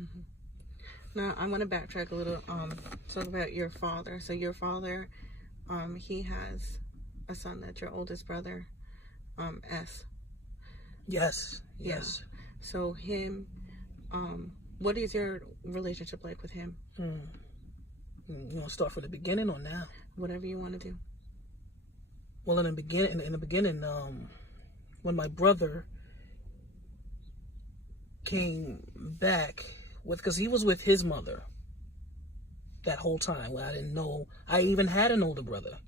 Mm-hmm. Now I want to backtrack a little. Talk about your father. So your father, he has a son that's your oldest brother, S. Yes. Yeah. So him, what is your relationship like with him? You want to start from the beginning or now? Whatever you want to do. Well, in the beginning, when my brother came back because he was with his mother that whole time. I didn't know I even had an older brother,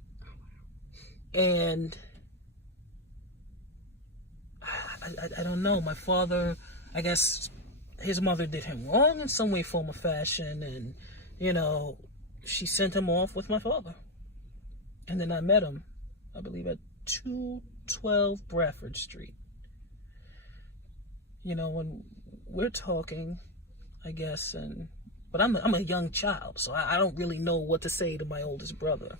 and I don't know. My father, I guess, his mother did him wrong in some way, form, or fashion, and she sent him off with my father. And then I met him, I believe, at 212 Bradford Street. When we're talking, I guess, but I'm a young child, so I don't really know what to say to my oldest brother,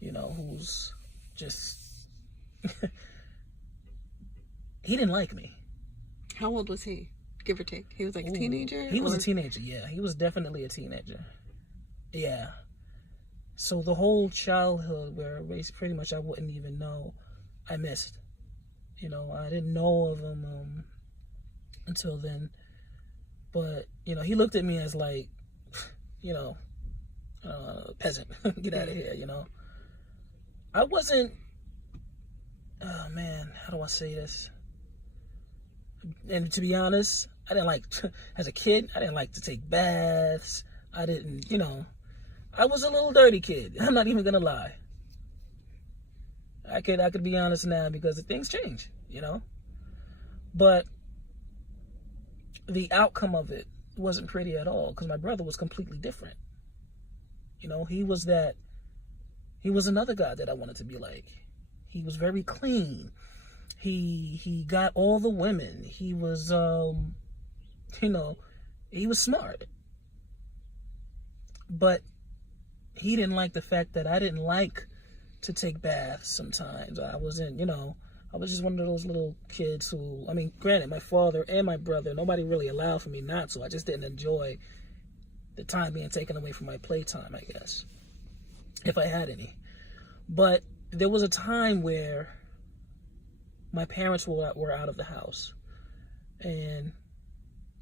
who's just he didn't like me. How old was he, give or take? He was like a teenager? He was a teenager, yeah. He was definitely a teenager. Yeah. So the whole childhood where pretty much I wouldn't even know, I missed. I didn't know of him until then. But, he looked at me as like, peasant. Get out of here, I wasn't, oh man, how do I say this? And to be honest, I didn't like, as a kid, I didn't like to take baths. I didn't, I was a little dirty kid. I'm not even gonna lie. I could be honest now because things change, But the outcome of it wasn't pretty at all because my brother was completely different. He was another guy that I wanted to be like. He was very clean. He got all the women. He was, he was smart. But he didn't like the fact that I didn't like to take baths sometimes. I wasn't, I was just one of those little kids who, granted, my father and my brother, nobody really allowed for me not to. I just didn't enjoy the time being taken away from my playtime, I guess, if I had any. But there was a time where my parents were out of the house, and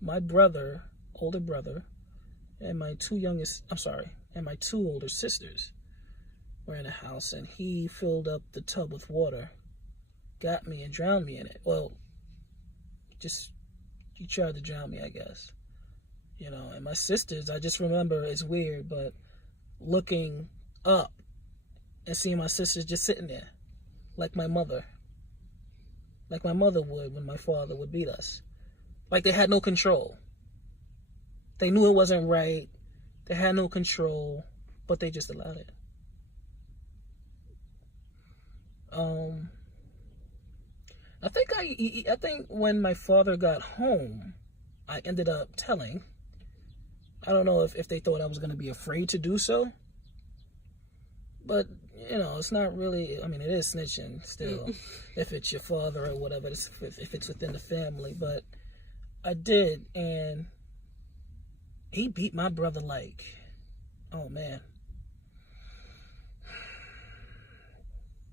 my brother, older brother, and my two older sisters were in the house, and he filled up the tub with water, got me, and drowned me in it. Well, he tried to drown me, I guess. And my sisters, I just remember, it's weird, but looking up and seeing my sisters just sitting there, like my mother would when my father would beat us. Like they had no control. They knew it wasn't right. They had no control, but they just allowed it. I think when my father got home, I ended up telling. I don't know if they thought I was going to be afraid to do so. But, it's not really, it is snitching still, if it's your father or whatever, if it's within the family. But I did, and he beat my brother like, oh man.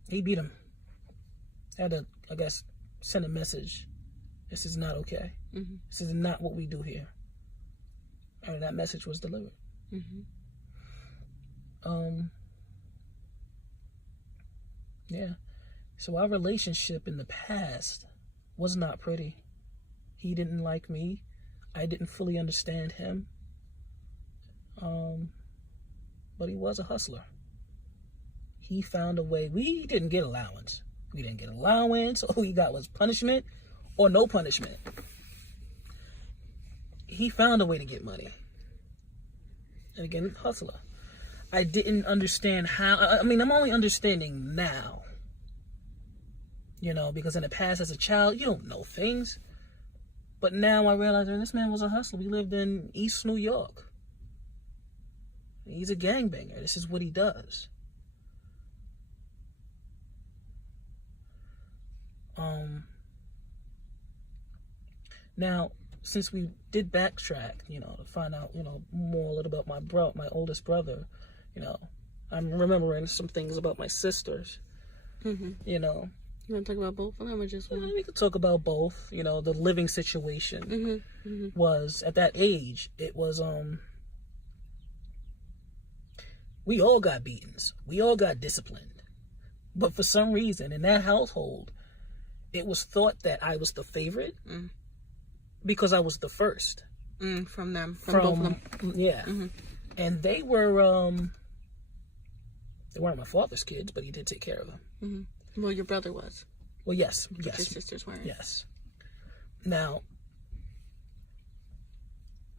He beat him. Had to, I guess, send a message. This is not okay. Mm-hmm. This is not what we do here. And that message was delivered. Mm-hmm. Yeah. So our relationship in the past was not pretty. He didn't like me. I didn't fully understand him. But he was a hustler. He found a way. We didn't get allowance. All he got was punishment or no punishment. He found a way to get money. And again, hustler. I didn't understand how. I'm only understanding now. Because in the past as a child, you don't know things. But now I realize that this man was a hustler. We lived in East New York. He's a gangbanger. This is what he does. Now, since we did backtrack, you know, to find out, you know, more a little about my oldest brother, you know, I'm remembering some things about my sisters, you know. You want to talk about both of them or just one? We could talk about both. You know, the living situation was, at that age, it was, we all got beatings. We all got disciplined. But for some reason, in that household, it was thought that I was the favorite because I was the first. From them. From both of them. Yeah. And they were, they weren't my father's kids, but he did take care of them. Well, your brother was. Well, yes. But your sisters weren't. Yes. Now,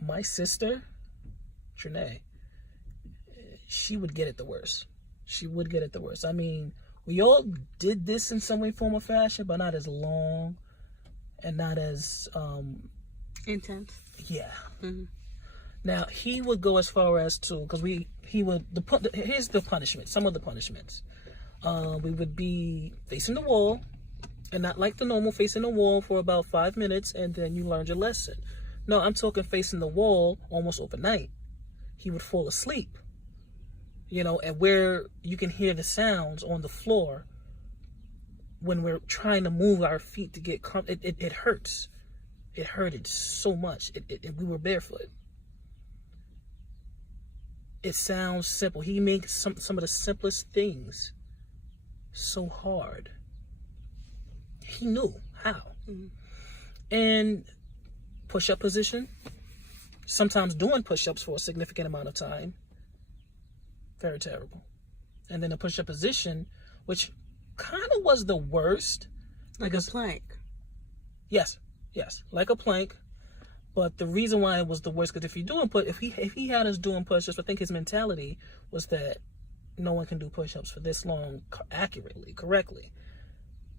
my sister, Trinae, she would get it the worst. She would get it the worst. I mean, we all did this in some way, form, or fashion, but not as long and not as intense. Yeah. Now, he would go as far as to, because here's the punishment, some of the punishments. We would be facing the wall, and not like the normal facing the wall for about 5 minutes, and then you learned your lesson. No, I'm talking facing the wall almost overnight. He would fall asleep, you know, and where you can hear the sounds on the floor when we're trying to move our feet to get comfortable. It hurts. It hurted so much. We were barefoot. It sounds simple. He makes some of the simplest things so hard. He knew how. And push-up position, sometimes doing push-ups for a significant amount of time, very terrible. And then a push-up position, which kind of was the worst. Like a plank. Yes, like a plank. But the reason why it was the worst, because if he had us doing push-ups, I think his mentality was that no one can do push-ups for this long accurately, correctly.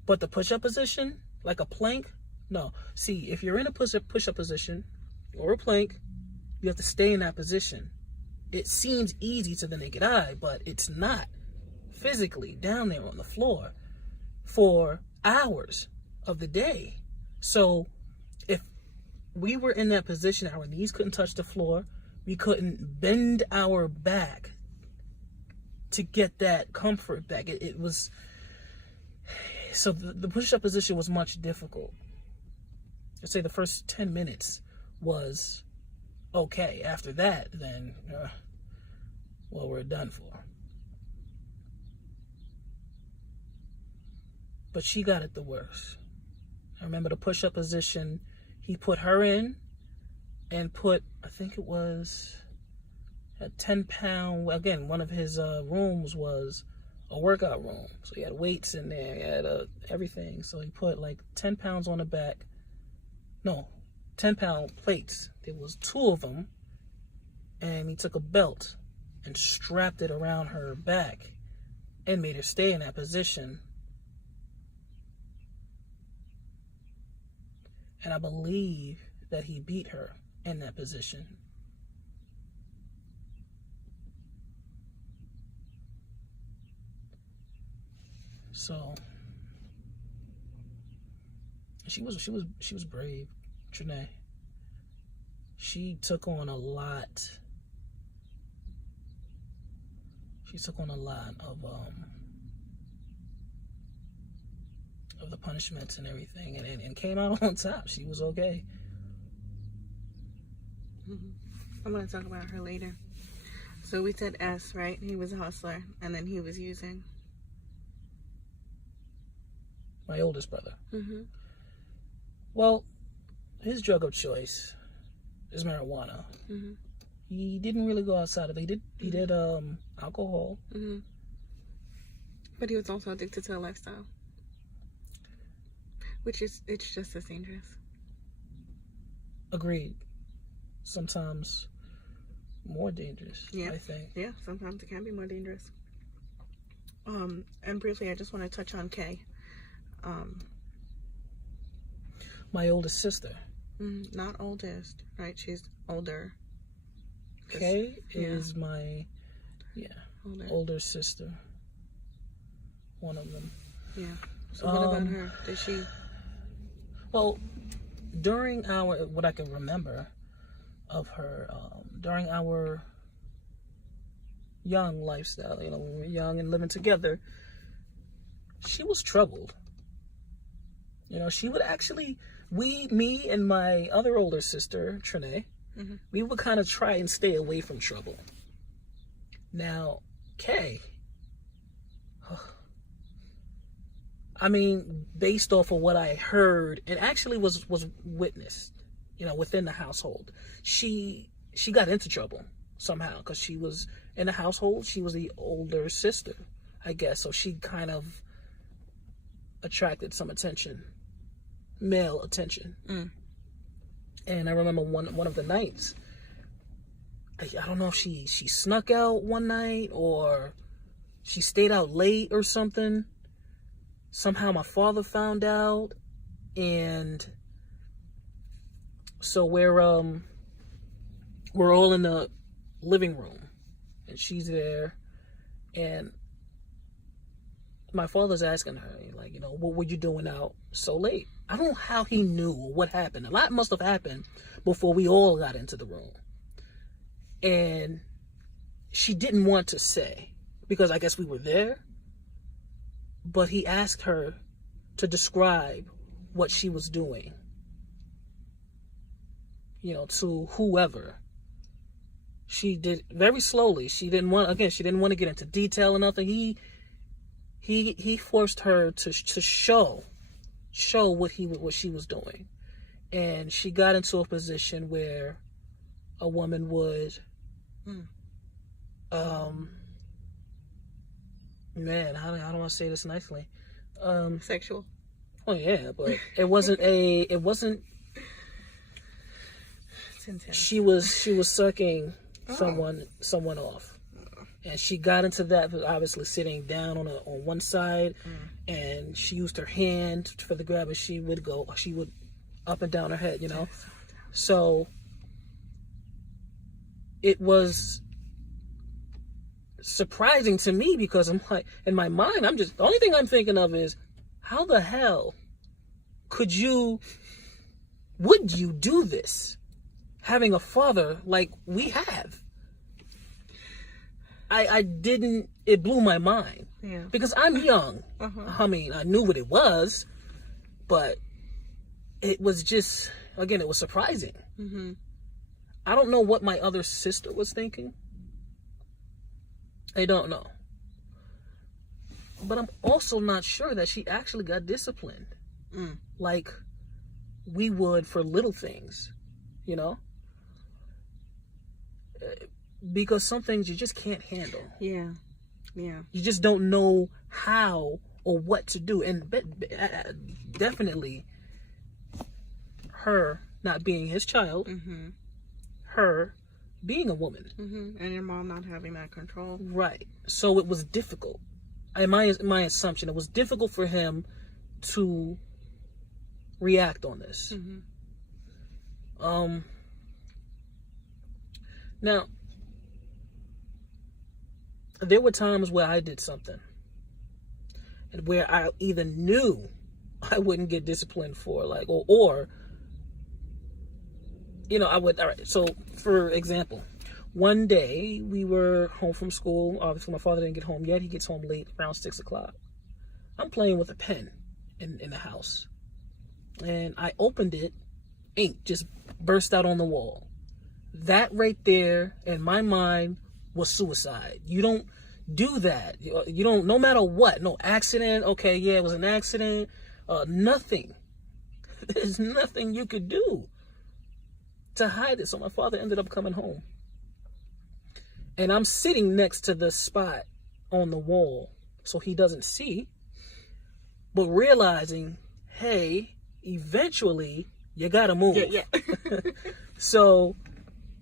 But the push-up position, like a plank, no. See, if you're in a push-up position or a plank, you have to stay in that position. It seems easy to the naked eye, but it's not. Physically, down there on the floor for hours of the day. So if we were in that position, our knees couldn't touch the floor, we couldn't bend our back to get that comfort back. It was, so the push-up position was much difficult. I'd say the first 10 minutes was okay. After that, then, well, we're done for. But she got it the worst. I remember the push-up position, he put her in and put, I think it was a 10-pound, again, one of his rooms was a workout room. So he had weights in there, he had everything. So he put like 10 pounds on the back. No, 10-pound plates. There was 2 of them. And he took a belt and strapped it around her back and made her stay in that position. And I believe that he beat her in that position. So she was brave, Trinae. She took on a lot. She took on a lot of the punishments and everything, and came out on top. She was okay. I'm going to talk about her later. So we said S, right? He was a hustler, and then he was using. My oldest brother. Well, his drug of choice is marijuana. He didn't really go outside of it. He did alcohol. But he was also addicted to a lifestyle. It's just as dangerous. Agreed. Sometimes more dangerous, yeah. I think. Yeah, sometimes it can be more dangerous. And briefly, I just want to touch on Kay. My oldest sister. Not oldest, right? She's older. Kay is my older sister. One of them. Yeah. So what about her? Did she? Well, during our, what I can remember of her, during our young lifestyle, you know, when we were young and living together, she was troubled. You know, she would actually, me and my other older sister, Trinae, we would kind of try and stay away from trouble. Now, Kay, I mean, based off of what I heard, and actually was witnessed, you know, within the household, she got into trouble somehow because she was in the household. She was the older sister, I guess, so she kind of attracted some attention, male attention. And I remember one of the nights, I don't know if she snuck out one night or she stayed out late or something. Somehow my father found out, and so we're all in the living room, and she's there, and my father's asking her, like, you know, what were you doing out so late? I don't know how he knew what happened. A lot must have happened before we all got into the room. And she didn't want to say, because I guess we were there. But he asked her to describe what she was doing, you know, to whoever. She did very slowly. She didn't want to get into detail or nothing. He forced her to show what she was doing, and she got into a position where a woman would, man, how do I say this nicely? Sexual. Oh yeah, but it wasn't. It's intense. She was sucking someone off. And she got into that, obviously sitting down on one side, and she used her hand for the grab, and she would up and down her head, you know. So it was surprising to me because I'm like, in my mind, the only thing I'm thinking of is, how the hell would you do this, having a father like we have? It blew my mind. Yeah. Because I'm young. I mean, I knew what it was, but it was just, again, it was surprising. I don't know what my other sister was thinking. I don't know. But I'm also not sure that she actually got disciplined. Like we would for little things, you know? Because some things you just can't handle. Yeah. You just don't know how or what to do. And definitely her not being his child, her being a woman. And your mom not having that control. Right. So it was difficult. In my assumption, it was difficult for him to react on this. Now, there were times where I did something and where I either knew I wouldn't get disciplined for, like, or you know, I would. All right. So, for example, one day we were home from school. Obviously, my father didn't get home yet. He gets home late, around 6 o'clock. I'm playing with a pen in the house, and I opened it. Ink just burst out on the wall. That right there, in my mind, was suicide. You don't do that. You don't, no matter what. No accident. Okay, yeah, it was an accident. Nothing. There's nothing you could do to hide it. So my father ended up coming home. And I'm sitting next to the spot on the wall so he doesn't see. But realizing, hey, eventually you gotta move. Yeah. So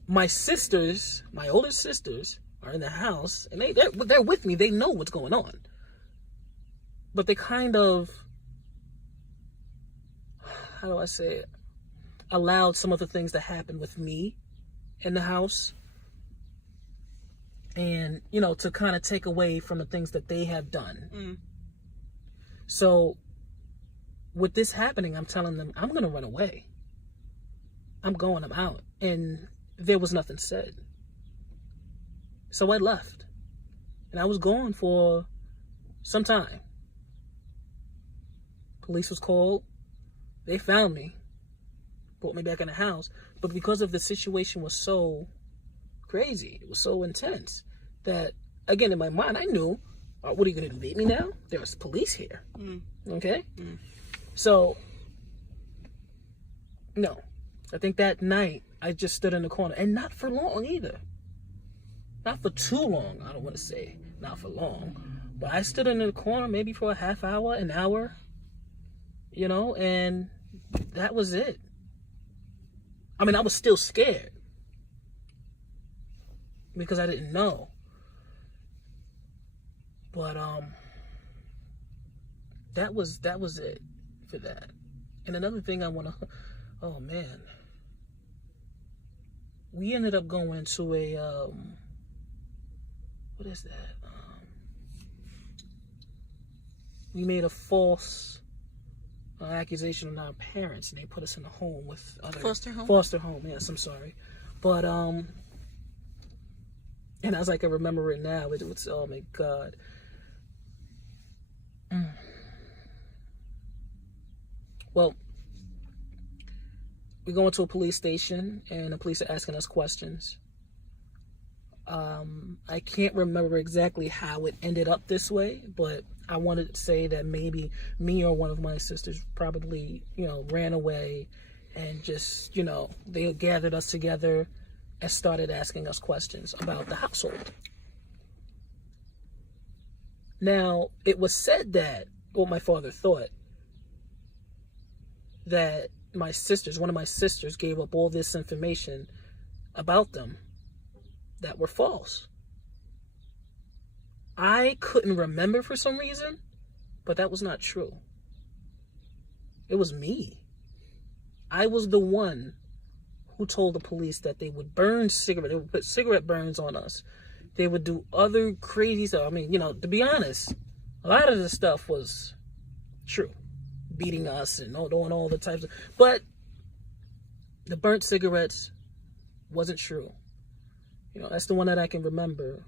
my sisters, my older sisters, are in the house, and they're with me. They know what's going on, but they kind of, how do I say it, allowed some of the things to happen with me in the house, and you know, to kind of take away from the things that they have done. So with this happening, I'm telling them I'm gonna run away. I'm going, I'm out. And there was nothing said. So I left. And I was gone for some time. Police was called. They found me. Brought me back in the house. But because of the situation was so crazy, it was so intense, that, again, in my mind, I knew, what are you going to do, beat me now? There's police here. Okay? So, no. I think that night, I just stood in the corner. And not for long either. Not for too long, I don't want to say. Not for long. But I stood in the corner maybe for a half hour, an hour. You know, and that was it. I mean, I was still scared. Because I didn't know. But, that was it for that. And another thing I want to, oh man. We ended up going to a, what is that? We made a false accusation on our parents, and they put us in a home with other Foster home? Foster home, yes, I'm sorry. But, and as I can remember it now, it was, oh my God. Well, we go into a police station, and the police are asking us questions. I can't remember exactly how it ended up this way, but I wanted to say that maybe me or one of my sisters probably, ran away and just, they gathered us together and started asking us questions about the household. Now, it was said that, what my father thought, that one of my sisters gave up all this information about them that were false. I couldn't remember for some reason, but that was not true. It was me. I was the one who told the police that they would they would put cigarette burns on us. They would do other crazy stuff. I mean, to be honest, a lot of the stuff was true. Beating us and doing all the types of, but the burnt cigarettes wasn't true. That's the one that I can remember.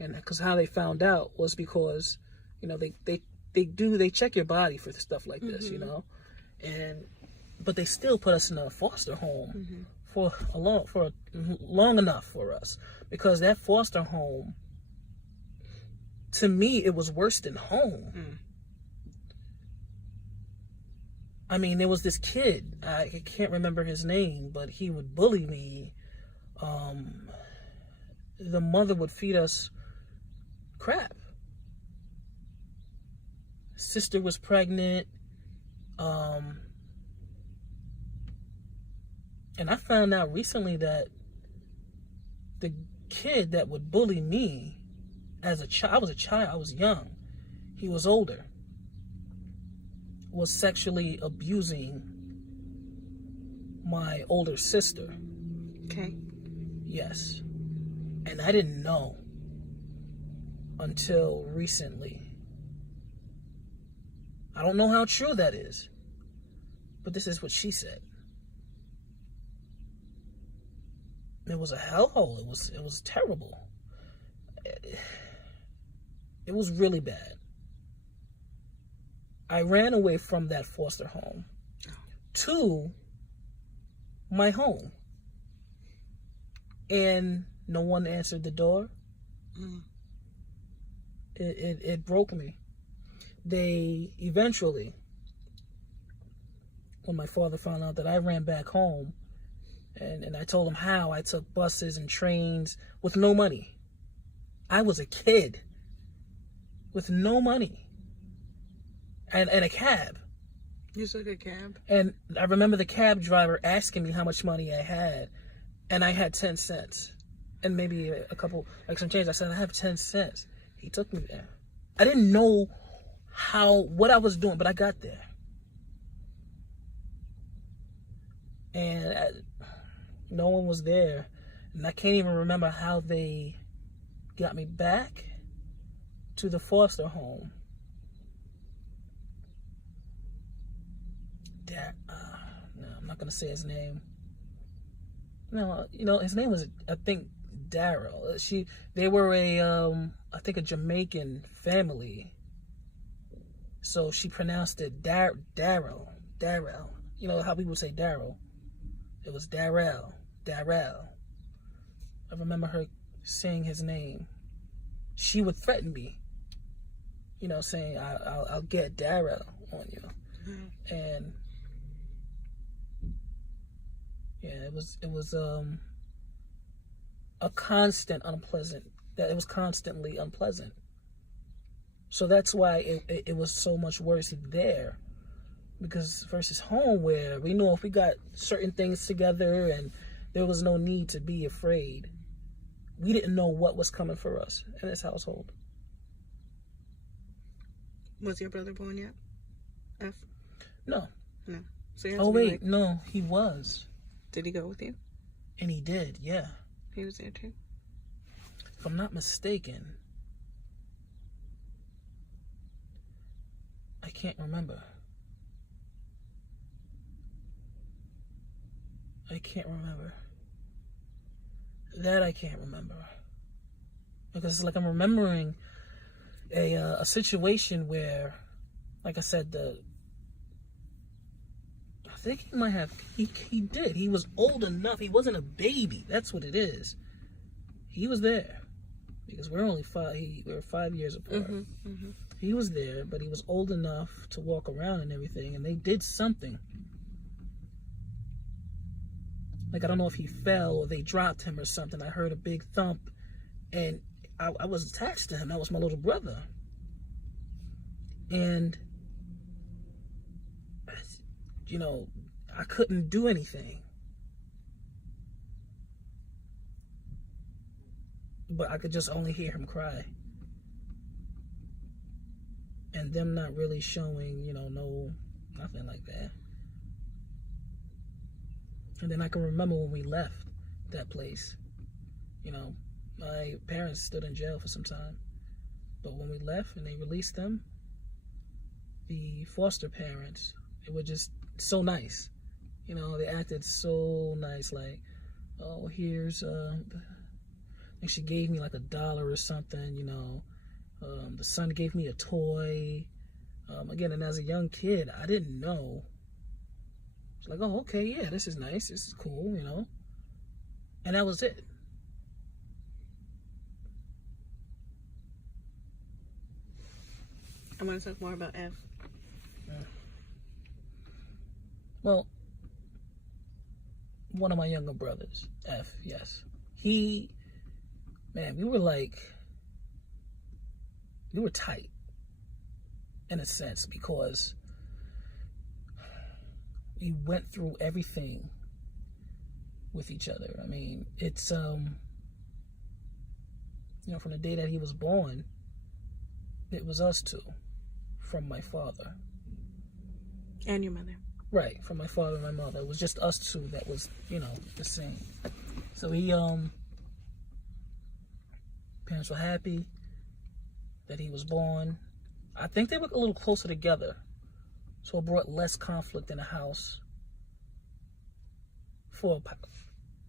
And because how they found out was because, they check your body for stuff like this, but they still put us in a foster home for long enough for us, because that foster home, to me, it was worse than home. I mean, there was this kid, I can't remember his name, but he would bully me. The mother would feed us crap. Sister was pregnant. And I found out recently that the kid that would bully me as a child, I was a child, I was young. He was older. Was sexually abusing my older sister. Okay. Yes. And I didn't know until recently. I don't know how true that is, but this is what she said. It was a hellhole. It was terrible. It was really bad. I ran away from that foster home to my home. And no one answered the door. It broke me. They eventually, when my father found out that I ran back home, and I told him how I took buses and trains with no money. I was a kid with no money. And a cab. You took a cab? And I remember the cab driver asking me how much money I had. And I had 10 cents. And maybe a couple, some change. I said, I have 10 cents. He took me there. I didn't know what I was doing, but I got there. And no one was there. And I can't even remember how they got me back to the foster home. No, I'm not going to say his name. No, his name was, I think, Daryl. They were I think a Jamaican family. So she pronounced it Daryl. You know how people say Daryl. It was Darrell. I remember her saying his name. She would threaten me, saying, I'll get Darrell on you. Mm-hmm. And yeah, it was a constant unpleasant, that it was constantly unpleasant. So that's why it was so much worse there, because versus home, where we know if we got certain things together and there was no need to be afraid. We didn't know what was coming for us in this household. Was your brother born yet? F? No. So no, he was. Did he go with you? And he did, yeah. He was there too? If I'm not mistaken, I can't remember. That I can't remember. Because it's like I'm remembering a situation where, like I said, I think he might have, he did. He was old enough. He wasn't a baby. That's what it is. He was there. Because we're 5 years apart. Mm-hmm, mm-hmm. He was there, but he was old enough to walk around and everything, and they did something. Like, I don't know if he fell or they dropped him or something. I heard a big thump, and I was attached to him. That was my little brother. And, I couldn't do anything. But I could just only hear him cry. And them not really showing, nothing like that. And then I can remember when we left that place. My parents stood in jail for some time. But when we left and they released them, the foster parents, they were just so nice. They acted so nice, like, oh, here's, and she gave me like $1 or something, the son gave me a toy. Again, and as a young kid, I didn't know. It's like, oh, okay, yeah, this is nice, this is cool, And that was it. I want to talk more about F. Well, one of my younger brothers, F, yes. We were tight in a sense, because we went through everything with each other. I mean, it's from the day that he was born, it was us two, from my father and your mother. Right, from my father and my mother. It was just us two that was, the same. So parents were happy that he was born. I think they were a little closer together, so it brought less conflict in the house for a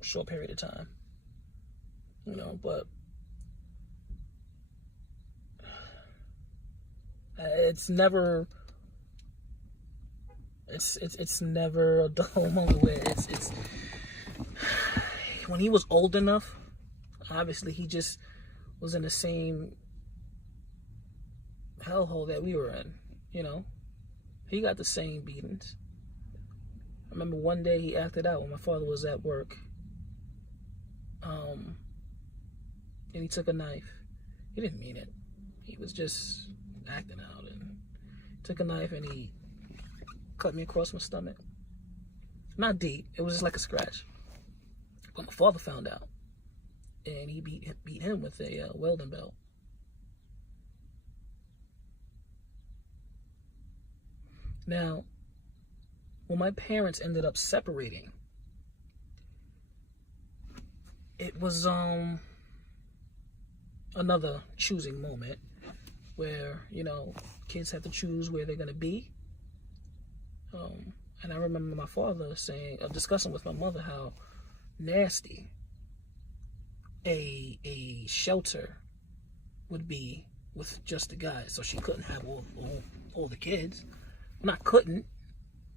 short period of time. But it's never a dull moment where it's when he was old enough. Obviously, he just was in the same hellhole that we were in. He got the same beatings. I remember one day he acted out when my father was at work. And he took a knife. He didn't mean it. He was just acting out, and took a knife and he cut me across my stomach. Not deep. It was just like a scratch. But my father found out, and he beat him with a welding belt. Now, when my parents ended up separating, it was another choosing moment where, kids have to choose where they're going to be. And I remember my father discussing with my mother how, nasty a shelter would be with just the guys. So she couldn't have all the kids. Not couldn't,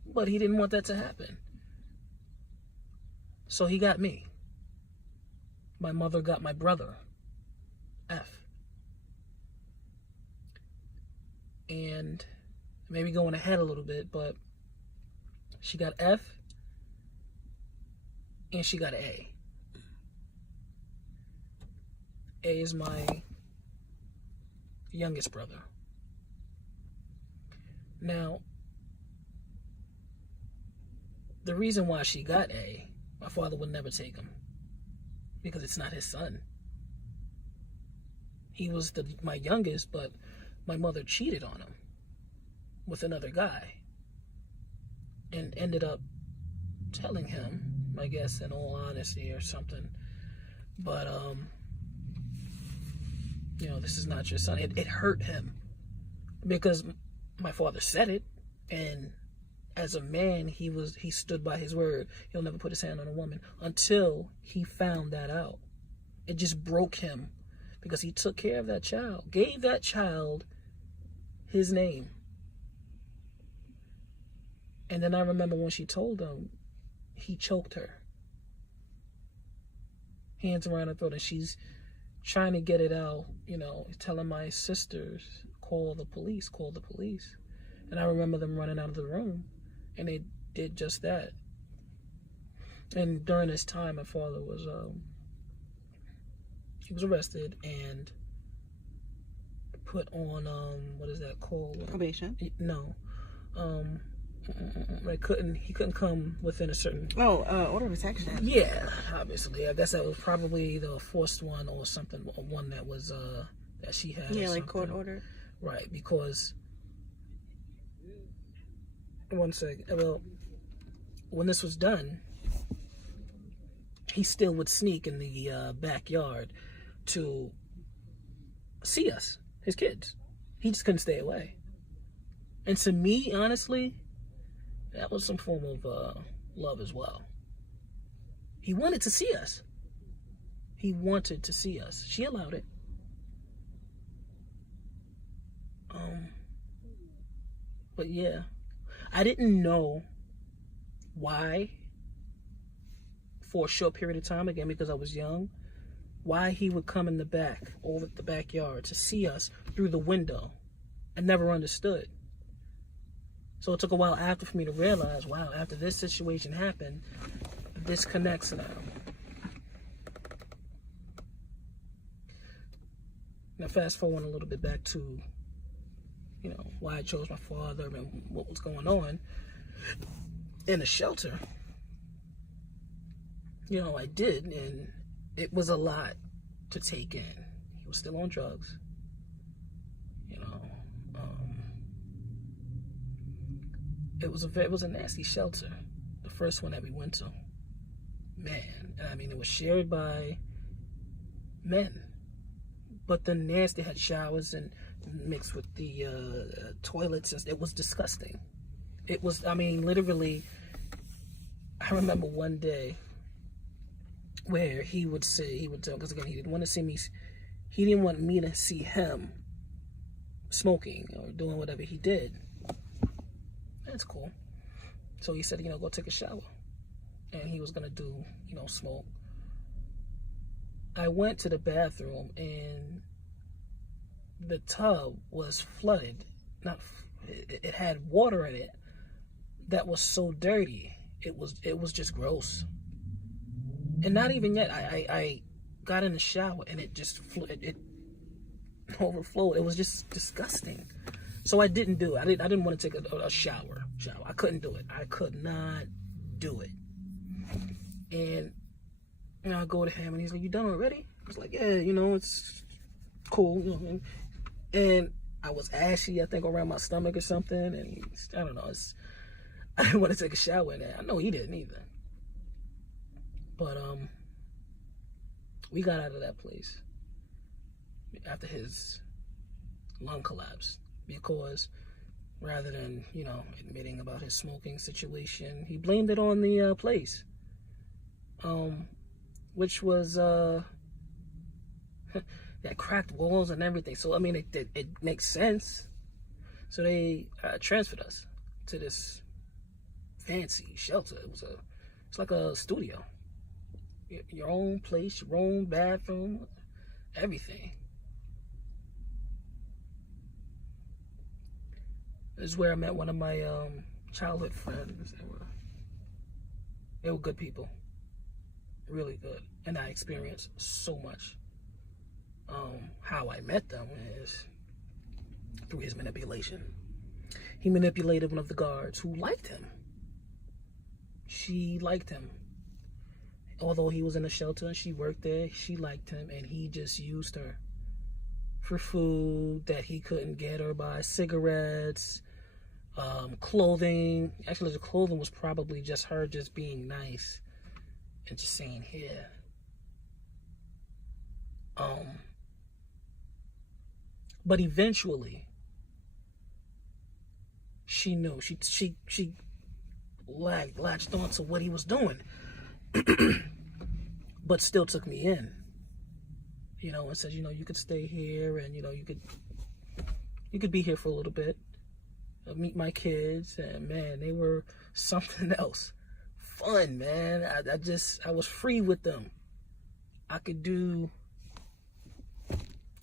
but he didn't want that to happen. So he got me. My mother got my brother, F. And maybe going ahead a little bit, but she got F and she got A. A is my youngest brother. Now, the reason why she got A, my father would never take him, because it's not his son. He was my youngest, but my mother cheated on him with another guy and ended up telling him, I guess, in all honesty or something. But, this is not your son. It hurt him because my father said it, and as a man, he stood by his word. He'll never put his hand on a woman until he found that out. It just broke him because he took care of that child, gave that child his name. And then I remember when she told him, he choked her. Hands around her throat, and she's trying to get it out, telling my sisters, call the police. And I remember them running out of the room, and they did just that. And during this time, my father was, he was arrested and put on, what is that called? Probation? No. He couldn't come within a certain... order of protection. Yeah, obviously. I guess that was probably the forced one or something, or one that was, that she had. Yeah, like court order. Right, because... One second. Well, when this was done, he still would sneak in the backyard to see us, his kids. He just couldn't stay away. And to me, honestly, that was some form of love as well. He wanted to see us. She allowed it. But yeah, I didn't know why, for a short period of time, again, because I was young, why he would come in the back, over the backyard, to see us through the window. I never understood. So it took a while after for me to realize, wow, after this situation happened, this connects now. Now fast forward a little bit back to, why I chose my father and what was going on in the shelter. I did, and it was a lot to take in. He was still on drugs. It was a nasty shelter, the first one that we went to. Man, it was shared by men, but the nasty had showers and mixed with the toilets. It was disgusting. It was, literally. I remember one day where he would tell, because again, he didn't want me to see him smoking or doing whatever he did. That's cool. So he said, go take a shower. And he was going to do, smoke. I went to the bathroom and the tub was flooded. It had water in it that was so dirty. It was just gross. And not even yet. I got in the shower and it just it overflowed. It was just disgusting. So I didn't do it. I didn't want to take a shower. I couldn't do it. I could not do it. And I go to him and he's like, "You done already?" I was like, "Yeah, it's cool." And I was ashy, I think, around my stomach or something. And I don't know. I didn't want to take a shower in there. I know he didn't either. But we got out of that place after his lung collapse, because rather than, admitting about his smoking situation, he blamed it on the place. which was that cracked walls and everything. So I mean, it makes sense. So they transferred us to this fancy shelter. It's like a studio. Your own place, your own bathroom, everything. This is where I met one of my childhood friends. They were good people, really good, and I experienced so much. How I met them is through his manipulation. He manipulated one of the guards who liked him. She liked him. Although he was in a shelter and she worked there, she liked him, and he just used her for food that he couldn't get her, buy cigarettes, clothing. Actually, the clothing was probably just her just being nice and just saying, here. But eventually, she knew. She latched on to what he was doing, but still took me in. You know, and said, you know, you could stay here, and you know, you could be here for a little bit. Meet my kids, and man, they were something else. Fun, man. I was free with them. I could do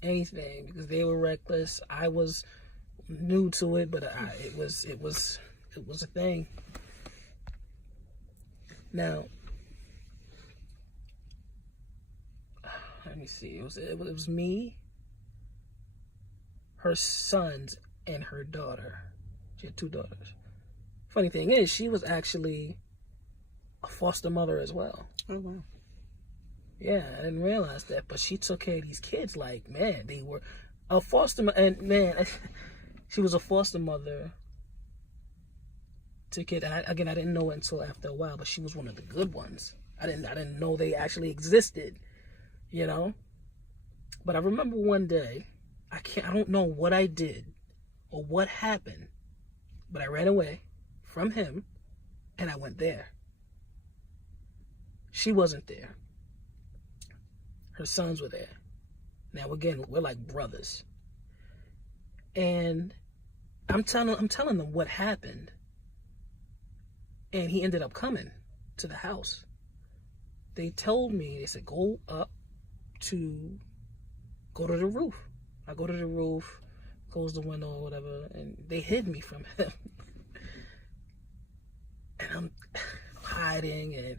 anything because they were reckless. I was new to it, but it was a thing. Now, let me see. It was me, her sons, and her daughter. She had 2 daughters. Funny thing is, she was actually a foster mother as well. Oh, wow. Yeah, I didn't realize that, but she took care of these kids like, man, they were a foster mother. And man, she was a foster mother to kid. Again, I didn't know it until after a while, but she was one of the good ones. I didn't know they actually existed, you know. But I remember one day, I don't know what I did or what happened, but I ran away from him and I went there. She wasn't there. Her sons were there. Now again, we're like brothers. And I'm telling them what happened. And he ended up coming to the house. They told me, they said, go to the roof. I go to the roof, close the window or whatever, and they hid me from him. And I'm hiding, and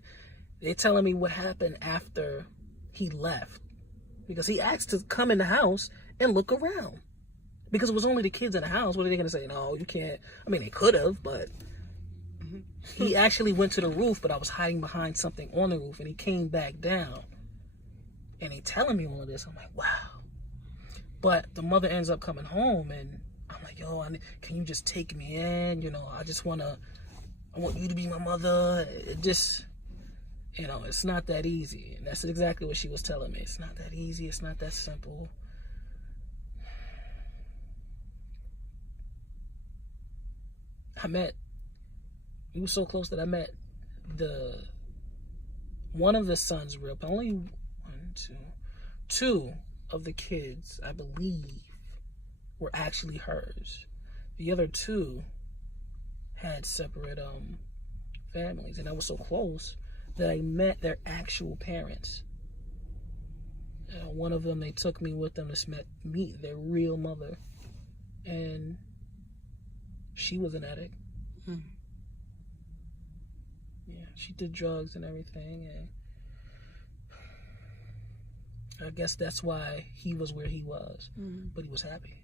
they're telling me what happened after he left. Because he asked to come in the house and look around. Because it was only the kids in the house. What are they going to say? No, you can't. I mean, they could have, but he actually went to the roof, but I was hiding behind something on the roof, and he came back down. And he telling me all of this. I'm like, wow. But the mother ends up coming home, and I'm like, yo, can you just take me in? You know, I want you to be my mother. It just, you know, it's not that easy. And that's exactly what she was telling me. It's not that easy. It's not that simple. We were so close that I met one of the sons only two of the kids, I believe, were actually hers. The other 2 had separate families, and I was so close that I met their actual parents. One of them, they took me with them to meet their real mother, and she was an addict. Yeah, she did drugs and everything, and I guess that's why he was where he was. But he was happy.